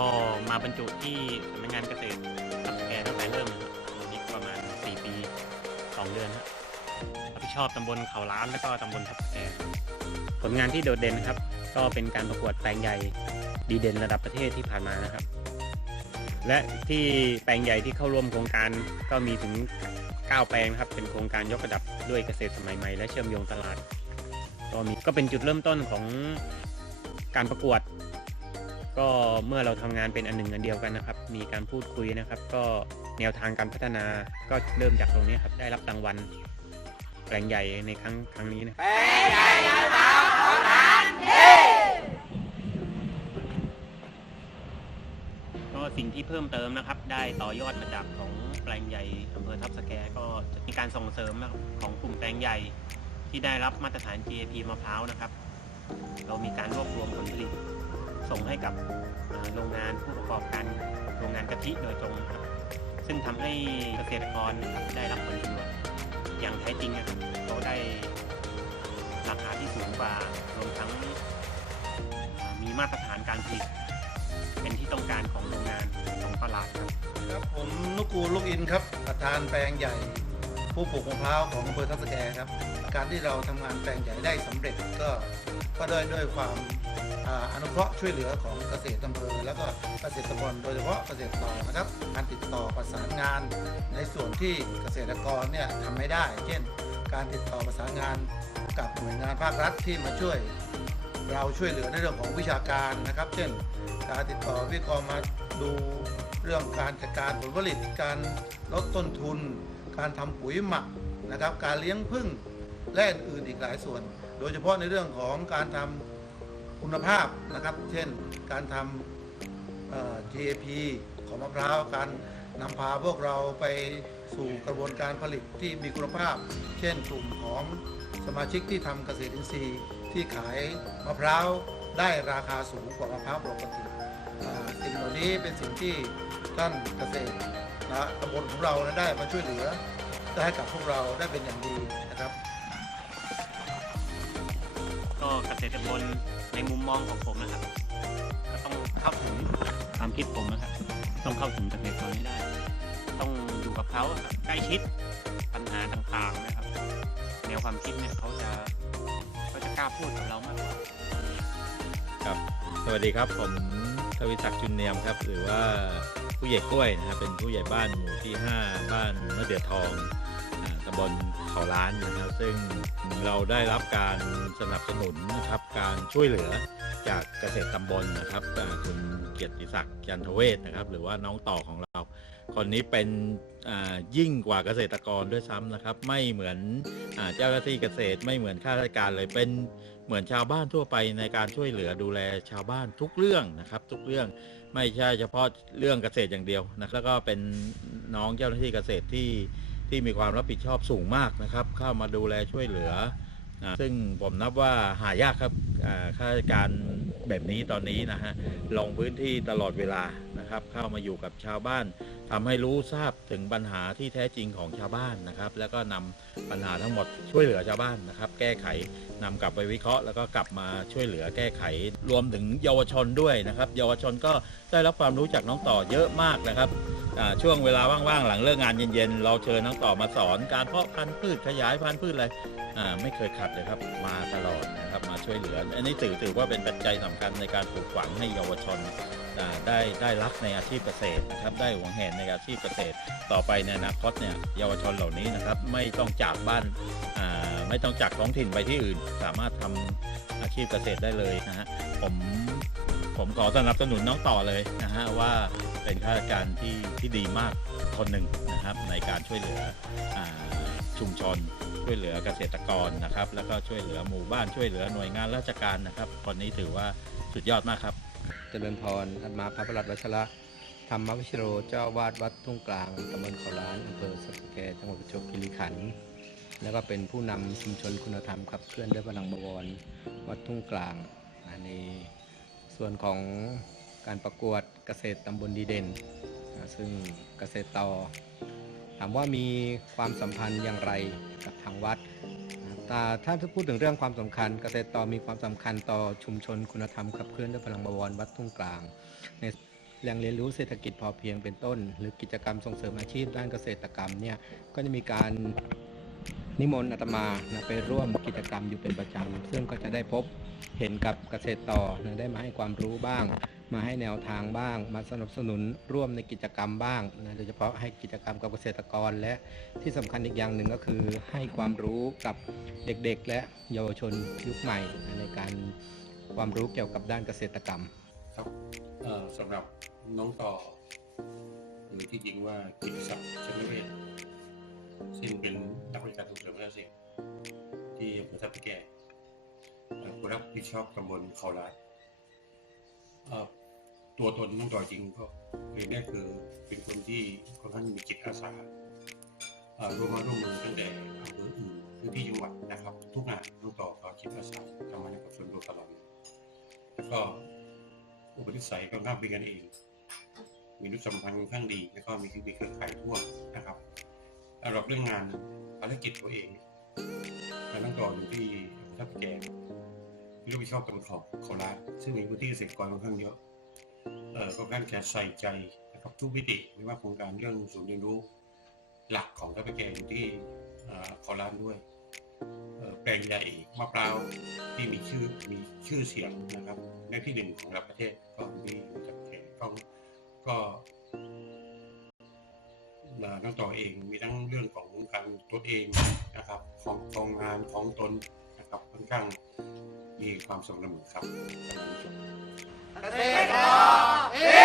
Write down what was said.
็มาบรรจุที่สำนักงานเกษตรทับแกตั้งแต่เริ่มนะครับตอนนี้ประมาณ 4 ปี 2 เดือนครับรับผิดชอบตำบลเขาล้านแล้วก็ตำบลทับแกผลงานที่โดดเด่นครับ ก็เป็นการประกวดแปลงใหญ่ดีเด่นระดับประเทศที่ผ่านมานะครับ และที่แปลงใหญ่ที่เข้าร่วมโครงการก็มีถึง 9 แปลงครับ เป็นโครงการยกระดับด้วยเกษตรสมัยใหม่และเชื่อมโยงตลาดก็มีก็เป็นจุดเริ่มต้นของการประกวด ก็เมื่อเราทำงานเป็นอันหนึ่งอันเดียวกันนะครับ มีการพูดคุยนะครับ ก็แนวทางการพัฒนาก็เริ่มจากตรงนี้ครับ ได้รับรางวัลแปลงใหญ่ในครั้งครั้งนี้นะก็สิ่งที่เพิ่มเติมนะครับ ได้ต่อยอดมาจากของแปลงใหญ่อำเภอทับสแกก็จะมีการส่งเสริมนะครับของกลุ่มแปลงใหญ่ที่ได้รับมาตรฐาน GAP มะพร้าวนะครับ เรามีการรวบรวมผลผลิต ส่งให้กับโรงงานผู้ประกอบการโรงงานกะทิโดยตรงครับ ซึ่งทำให้เกษตรกรได้รับผลประโยชน์อย่างแท้จริงนะครับเขาได้ราคาที่สูงกว่ารวมทั้งมีมาตรฐานการผลิตเป็นที่ต้องการของโรงงานของตลาดครับครับผมนุกูลลูกอินครับประธานแปลงใหญ่ผู้ปลูกมะพร้าวของอำเภอทับสแกครับ การที่เราทำงานแปลงใหญ่ได้สำเร็จก็ก็ด้วยด้วยความอนุเคราะห์ช่วยเหลือของเกษตรอำเภอแล้วก็เกษตรกรโดยเฉพาะเกษตรต่อนะครับการติดต่อประสานงาน ในส่วนที่เกษตรกรเนี่ยทำไม่ได้ เช่น การติดต่อประสานงานกับหน่วยงานภาครัฐที่มาช่วย เราช่วยเหลือในเรื่องของวิชาการนะครับ เช่น การติดต่อวิเคราะห์มาดูเรื่องการจัดการผลผลิต การลดต้นทุน การทำปุ๋ยหมักนะครับ การเลี้ยงผึ้ง และอื่นอีกหลายส่วน โดยเฉพาะในเรื่องของการทำคุณภาพนะครับ เช่นการทำเอ่อ GAP ของมะพร้าวการนำพาพวกเราไปสู่กระบวนการผลิตที่มีคุณภาพ เช่นกลุ่มของสมาชิกที่ทำเกษตรอินทรีย์ที่ขายมะพร้าวได้ราคาสูงกว่ามะพร้าวปกติสิ่งเหล่านี้เป็นสิ่งที่ท่านเกษตรนะตำบลของเราได้มาช่วยเหลือได้ให้กับพวกเราได้เป็นอย่างดีนะครับ ก็เกษตรกรในมุมมองของผมนะครับ ก็ต้องเข้าถึงความคิดผมนะครับ ต้องเข้าถึงเกษตรกรให้ได้ ต้องอยู่กับเขาครับใกล้ชิดปัญหาต่างๆนะครับแนวความคิดเนี่ยเขาจะเขาจะกล้าพูดกับเรามากกว่าครับ สวัสดีครับผมทวิศักดิ์จุนเนียมครับ หรือว่าผู้ใหญ่กล้วยนะครับเป็นผู้ใหญ่บ้านหมู่ที่ 5 บ้านมะเดือทอง ตำบลเขาล้านนะครับ ซึ่งเราได้รับการสนับสนุนนะครับ การช่วยเหลือจากเกษตรตำบลนะครับคุณเกียรติศักดิ์จันทเวศนะครับ หรือว่าน้องต่อของเรา คนนี้เป็นยิ่งกว่าเกษตรกรด้วยซ้ำนะครับ ไม่เหมือนอเจ้าหน้าที่เกษตร ไม่เหมือนข้าราชการเลยเป็นเหมือนชาวบ้านทั่วไปในการช่วยเหลือดูแลชาวบ้านทุกเรื่องนะครับ ทุกเรื่องไม่ใช่เฉพาะเรื่องเกษตรอย่างเดียวนะแล้วก็เป็นน้องเจ้าหน้าที่เกษตรที่ ที่มีความรับผิดชอบสูงมากนะครับ เข้ามาดูแลช่วยเหลืออ่าซึ่งผมนับว่าหายากครับอ่าข้าราชการแบบนี้ตอนนี้นะฮะลงพื้นที่ตลอดเวลานะครับ เข้ามาอยู่กับชาวบ้านทำให้รู้ทราบถึงปัญหาที่แท้จริงของชาวบ้านนะครับ แล้วก็นำปัญหาทั้งหมดช่วยเหลือชาวบ้านนะครับ แก้ไขนำกลับไปวิเคราะห์ แล้วก็กลับมาช่วยเหลือแก้ไข รวมถึงเยาวชนด้วยนะครับ เยาวชนก็ได้รับความรู้จากน้องต่อเยอะมากนะครับ ช่วงเวลาว่างๆหลังเลิกงานเย็นๆ เราเชิญน้องต่อมาสอนการเพาะพันธุ์พืชขยายพันธุ์พืชอะไรอ่าไม่เคยขัดเลยครับมาตลอดนะครับมาช่วยเหลือ อันนี้ถือถือว่าเป็นปัจจัยสำคัญในการปลูกฝังให้เยาวชนอ่าได้ได้รักในอาชีพเกษตรนะครับได้หวงแหนในอาชีพเกษตร ต่อไปในอนาคตเนี่ยเยาวชนเหล่านี้นะครับไม่ต้องจากบ้านอ่าไม่ต้องจากท้องถิ่นไปที่อื่น สามารถทำอาชีพเกษตรได้เลยนะฮะผมผมขอสนับสนุนน้องต่อเลยนะฮะว่า เป็นข้าราชการที่ที่ดีมากคนหนึ่งนะครับในการช่วยเหลืออชุมชน ช่วยเหลือเกษตรกรนะครับ แล้วก็ช่วยเหลือหมู่บ้านช่วยเหลือหน่วยงานราชการนะครับคนนี้ถือว่าสุดยอดมากครับ เจริญพรอัตมาพระประหลัดวัชระธรรมวิชโรเจ้าวาดวัดทุ่งกลางตำบลเขาล้านอำเภอสัแกจังหวัดประจวบคีรีขันธ์แล้วก็เป็นผู้นำชุมชนคุณธรรมขับเคลื่อนด้วยพลังบวรวัดทุ่งกลางในส่วนของ การประกวดเกษตรตำบลดีเด่น ซึ่งเกษตรต่อ ถามว่ามีความสัมพันธ์อย่างไรกับทางวัดแต่ถ้าจะพูดถึงเรื่องความสำคัญ เกษตรต่อมีความสำคัญต่อชุมชนคุณธรรมขับเคลื่อนด้วยพลังบวรวัดทุ่งกลาง ในแหล่งเรียนรู้เศรษฐกิจพอเพียงเป็นต้น หรือกิจกรรมส่งเสริมอาชีพด้านเกษตรกรรมเนี่ยก็จะมีการนิมนต์อาตมานะไปร่วมกิจกรรมอยู่เป็นประจำซึ่งก็จะได้พบเห็นกับเกษตรต่อนะได้มาให้ความรู้บ้าง มาให้แนวทางบ้าง มาสนับสนุนร่วมในกิจกรรมบ้างนะโดยเฉพาะให้กิจกรรมกับเกษตรกร และที่สำคัญอีกอย่างหนึ่งก็คือให้ความรู้กับเด็กๆ และเยาวชนยุคใหม่ ในการความรู้เกี่ยวกับด้านเกษตรกรรม ครับสำหรับน้องต่อหรือที่จริงว่ากิติศักดิ์ชนเวศซึ่งเป็นนักบริการส่งเสริมการเกษตรที่อำเภอทับตะแก่ผู้รับผิดชอบตำบลเขาลาด ตัวตนน้องต่อจริงก็เรียนได้คือเป็นคนที่ค่อนข้างมีจิตอาสาร่วมมาร่วมมือตั้งแต่อำเภออื่นพื้นที่จังหวัดนะครับ ทุกงานน้องต่อก็จิตอาสาทำงานให้กับส่วนรวมตลอดแล้วก็อุปนิสัยค่อนข้างเป็นกันเอง มีรูปสัมพันธ์ค่อนข้างดีแล้วก็มีมีเครือข่ายทั่วนะครับสำหรับเรื่องงานภารกิจตัวเองการตั้งต่ออยู่ที่ทับแกง ที่รับผิดชอบตำบขาเขาล้านซึ่งมีพื้นที่เกษตรกรค่อนข้างเยอะเอ่อก็การจะใส่ใจนะครับทุกมิติไม่ว่าโครงการเรื่องศูนย์เรียนรู้หลักของทับแกงอยู่ที่เอ่อเขาล้านด้วยเออแปลงใหญ่มะพร้าวที่มีชื่อมีชื่อเสียงนะครับในที่หนึ่งของระดับประเทศก็มีทับแกงก็ก็เอ่อน้องต่อเองมีทั้งเรื่องของการตัวเองนะครับ ของกองงานของตนนะครับค่อนข้าง มีความสมดุลครับเ